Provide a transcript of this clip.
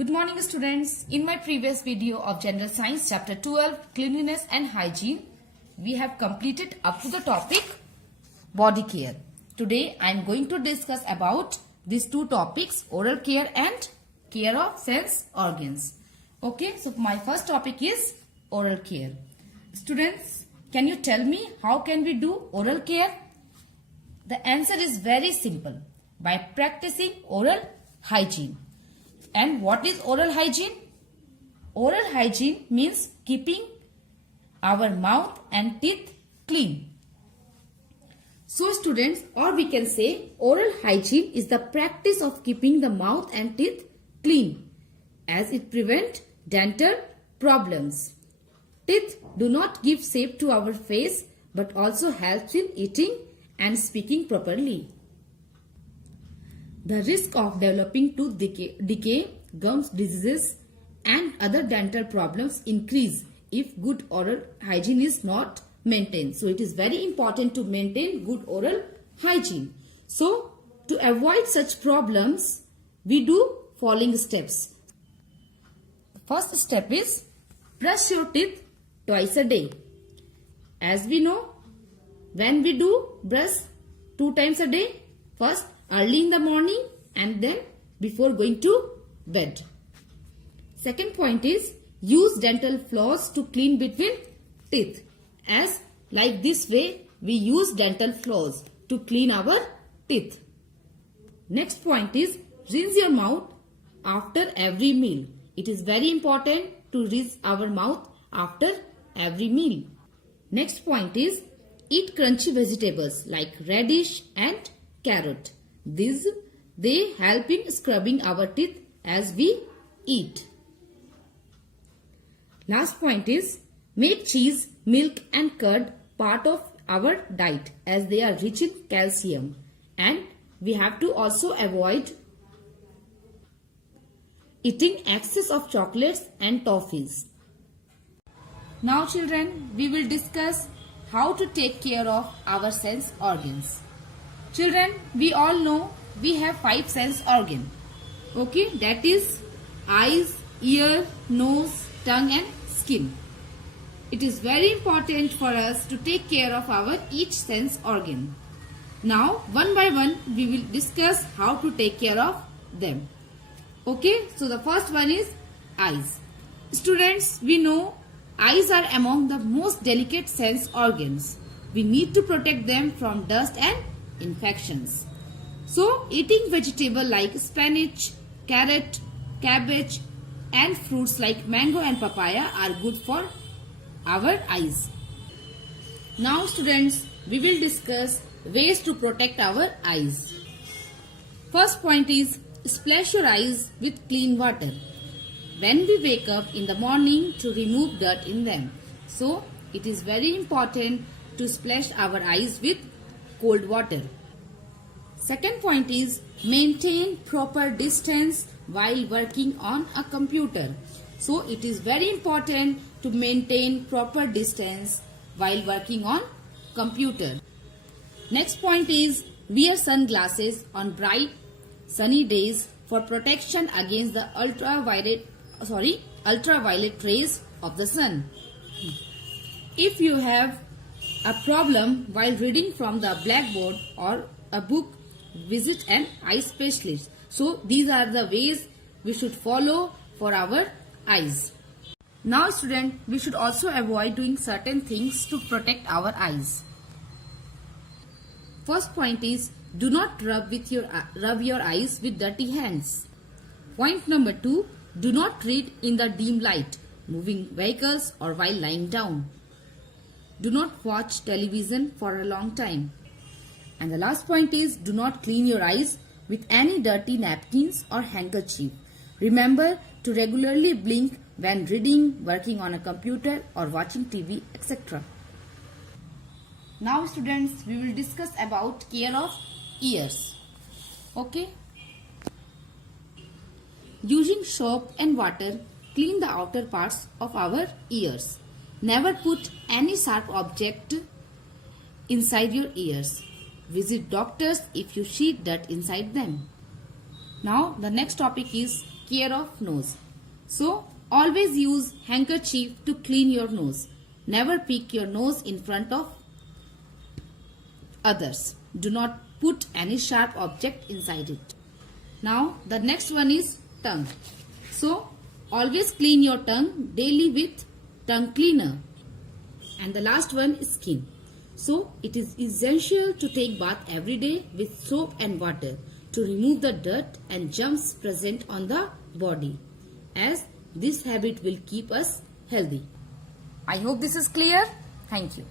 Good morning students. In my previous video of General Science chapter 12 Cleanliness and Hygiene, we have completed up to the topic body care. Today I am going to discuss about these two topics, oral care and care of sense organs. Okay, so my first topic is oral care. Students, can you tell me how can we do oral care? The answer is very simple, by practicing oral hygiene. And what is oral hygiene? Oral hygiene means keeping our mouth and teeth clean. So students, or we can say oral hygiene is the practice of keeping the mouth and teeth clean, as it prevents dental problems. Teeth do not give shape to our face but also helps in eating and speaking properly. The risk of developing tooth decay, gums diseases and other dental problems increase if good oral hygiene is not maintained. So it is very important to maintain good oral hygiene. So to avoid such problems, we do following steps. The first step is brush your teeth twice a day. As we know, when we do brush 2 times a day, first early in the morning and then before going to bed. Second point is use dental floss to clean between teeth. As like this way we use dental floss to clean our teeth. Next point is rinse your mouth after every meal. It is very important to rinse our mouth after every meal. Next point is eat crunchy vegetables like radish and carrot. They help in scrubbing our teeth as we eat. Last point is make cheese, milk and curd part of our diet as they are rich in calcium, and we have to also avoid eating excess of chocolates and toffees. Now children, we will discuss how to take care of our sense organs. Children, we all know we have 5 sense organs. Okay, that is eyes, ear, nose, tongue and skin. It is very important for us to take care of our each sense organ. Now, one by one, we will discuss how to take care of them. Okay, so the first one is eyes. Students, we know eyes are among the most delicate sense organs. We need to protect them from dust and infections. So, eating vegetable like spinach, carrot, cabbage and fruits like mango and papaya are good for our eyes. Now students, we will discuss ways to protect our eyes. First point is splash your eyes with clean water when we wake up in the morning to remove dirt in them. So, it is very important to splash our eyes with cold water. Second point is maintain proper distance while working on a computer. So it is very important to maintain proper distance while working on computer. Next point is wear sunglasses on bright sunny days for protection against the ultraviolet rays of the sun. If you have a problem while reading from the blackboard or a book, visit an eye specialist. So these are the ways we should follow for our eyes. Now student, we should also avoid doing certain things to protect our eyes. First point is do not rub your eyes with dirty hands. Point number 2, do not read in the dim light, moving vehicles or while lying down. Do not watch television for a long time. And the last point is do not clean your eyes with any dirty napkins or handkerchief. Remember to regularly blink when reading, working on a computer or watching TV, etc. Now students, we will discuss about care of ears. Okay. Using soap and water, clean the outer parts of our ears. Never put any sharp object inside your ears. Visit doctors if you see dirt inside them. Now the next topic is care of nose. So always use handkerchief to clean your nose. Never pick your nose in front of others. Do not put any sharp object inside it. Now the next one is tongue. So always clean your tongue daily with tongue cleaner. And the last one is skin. So it is essential to take bath every day with soap and water to remove the dirt and germs present on the body, as this habit will keep us healthy. I hope this is clear. Thank you.